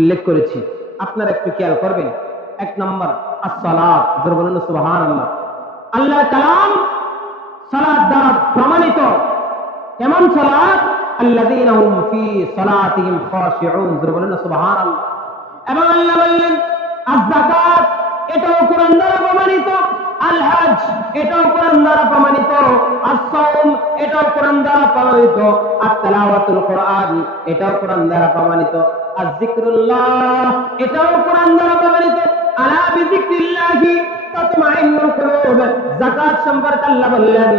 উল্লেখ করেছি, আপনারা একটু খেয়াল করবেন। এক নম্বর as-সালাত, যারা বলেন সুবহানাল্লাহ। আল্লাহর কালাম সালাত দ্বারা প্রমাণিত। কেমন সালাত? আল্লাযীনা হুম ফি সালাতিহিম খাশিউন, যারা বলেন সুবহানাল্লাহ। এবং আল্লাহ বললেন আয-যাকাত, এটাও কোরআন দ্বারা প্রমাণিত। আল-হজ, এটাও কোরআন দ্বারা প্রমাণিত। আস-সাওম, এটাও কোরআন দ্বারা প্রমাণিত। আত-তিলাওয়াতুল কোরআন, এটাও কোরআন দ্বারা প্রমাণিত। আয-যিকরুল্লাহ, এটাও কোরআন দ্বারা প্রমাণিত। আলা বিযিকরিল্লাহি তাতমাইন্নুল কুলুব। যাকাত সম্পর্কে আল্লাহ বললেন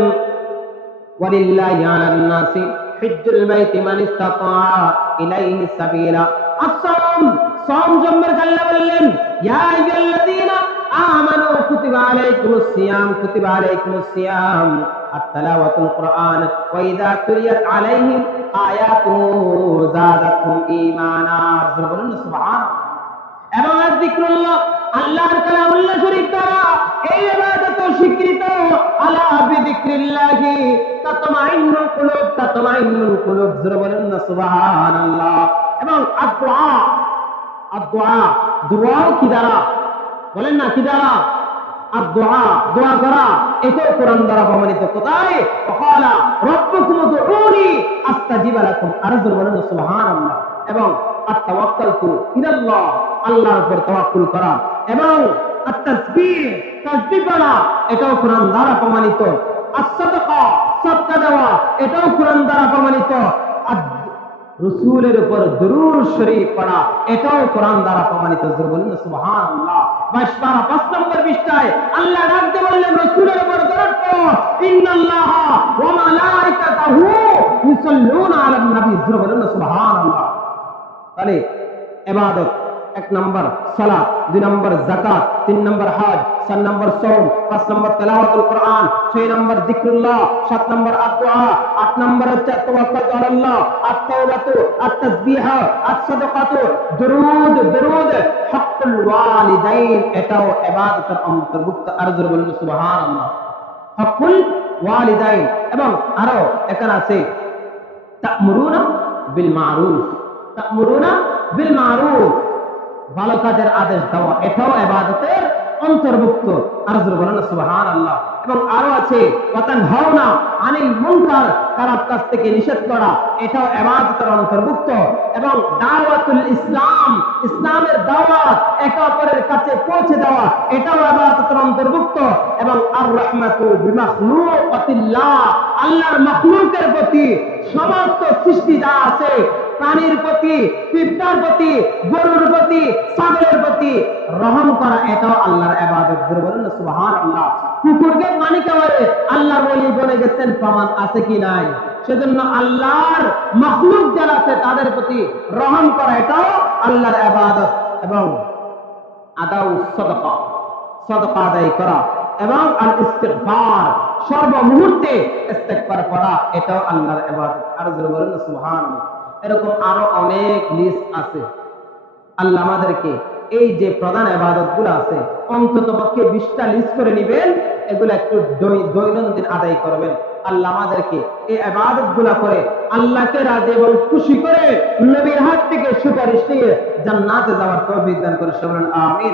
ওয়ালিল্লাহি আলান নাসি হিজ্জুল বাইতি মান ইসতাতা ইলাইহি সাবিলা। আস-সাওম, সাওম সম্পর্কে আল্লাহ বললেন ইয়া আইয়ুহাল্লাযীনা আমানু কুতিবা আলাইকুমুস সিয়াম, কুতিবা আলাইকুমুস সিয়াম। আত-তিলাওয়াতুল কুরআন ওয়া ইযা তুলিয়াত আলাইহিম আয়াতুহু যাদাতহুম ঈমানা, বলুন সুবহানাল্লাহ। এবং যিকরুল্লাহ, আল্লাহর কালামুল্লাহ শরীফ দ্বারা এই ইবাদত স্বীকৃত। আলা বিযিকরিল্লাহি তাতমাইন্নুল কুলুব, তাতমাইন্নুল কুলুব, বলুন না সুবহানাল্লাহ। এবং আদ-দুআ, আদ-দুআ, দুআও কি দ্বারা? বলেন না কি দ্বারা? আদ-দুআ, দোয়া করা, এটাও কোরআন দ্বারা প্রমাণিত। কোথায়? ওয়াকালা রাব্বুকুম উদউনি আস্তাজিব লাকুম, আর বলুন না সুবহানাল্লাহ। এবং আত-তাওয়াক্কালতু ইলাল্লাহ, আল্লাহর উপর তাওয়াক্কুল করা। এবং আত-তাসবিহ, তাসবিহ করা, এটাও কোরআন দ্বারা প্রমাণিত। আস-সাদাকা, সাদকা দেওয়া, এটাও কোরআন দ্বারা প্রমাণিত। রাসূলের উপর দুরূদ শরীফ পড়া, এটাও কোরআন দ্বারা প্রমাণিত। বলুন সুবহানাল্লাহ। 5 নম্বর পৃষ্ঠায় আল্লাহ ডাকতে বললেন রাসূলের উপর দরুদ পড়ো, ইন্নাল্লাহা ওয়া মালাইকাতাহু ইউসাল্লুনা আলান নবী। বলুন সুবহানাল্লাহ। তাহলে ইবাদত, 1 নম্বর সালাত, 2 নম্বর যাকাত, 3 নম্বর হজ, 4 নম্বর সাওম, 5 নম্বর তিলাওয়াতুল কোরআন, 6 নম্বর যিকরুল্লাহ, 7 নম্বর আদ-দুআ, 8 নম্বর হচ্ছে তাওয়াক্কুল আলাল্লাহ, আত-তাওবাতু, আত-তাসবিহ, আস-সাদাকাতু, দুরুদ, দুরুদ, হকুল ওয়ালিদাইন, এটাও ইবাদতের অন্তর্ভুক্ত। আর জোরে বলুন সুবহানাল্লাহ। হকুল ওয়ালিদাইন। এবং আরো এখানে আছে তা'মুরুনা বিল মারুফ, তা'মুরুনা বিল মারুফ, ভালো কাজের আদেশ দেওয়া, এটাও ইবাদতের অন্তর্ভুক্ত। আর জোরে বলেন সুবহানাল্লাহ। এবং আরো আছে ওয়া তানহাউনা আনিল মুনকার, খারাপ কাজ থেকে নিষেধ করা, এটাও ইবাদতের অন্তর্ভুক্ত। এবং দাওয়াতুল ইসলাম, ইসলামের দাওয়াত একে অপরের কাছে পৌঁছে দেওয়া, এটাও ইবাদতের অন্তর্ভুক্ত। এবং আর রাহমাতু বিমাখলুকাতিল্লাহ, আল্লাহর মাখলুকের প্রতি, সমস্ত সৃষ্টি যা আছে, প্রাণীর প্রতি, পিঁপড়ার প্রতি, গরুর প্রতি, ছাগলের প্রতি রহম করা, এটাও আল্লাহর ইবাদত। বলুন সুবহানাল্লাহ। কুকুরকে পানি খাওয়ারে আল্লাহর ওলি বলে গেছেন, প্রমাণ আছে কি নাই? সেজন্য আল্লাহর মাখলুক যারা আছে তাদের প্রতি রহম করা, এটাও আল্লাহর ইবাদত। এবং আদাউ সাদাকা, সাদাকা আদায় করা। এবং আল ইস্তিগফার, সর্বমুহূর্তে ইস্তিগফার করা, এটাও আল্লাহর ইবাদত। আর বলুন সুবহানাল্লাহ। এরকম আরো অনেক লিস্ট আছে। আল্লাহ আমাদেরকে এই যে প্রধান ইবাদত গুলো আছে, অন্তত পক্ষে 20টা লিস্ট করে নিবেন, এগুলো একটু দৈনন্দিন আদায় করবেন। আল্লাহ আমাদেরকে এই ইবাদত গুলা করে আল্লাহকে রাজি এবং খুশি করে নবীর হাত থেকে সুপারিশ নিয়ে জান্নাতে যাওয়ার তৌফিক দান করে। আমিন।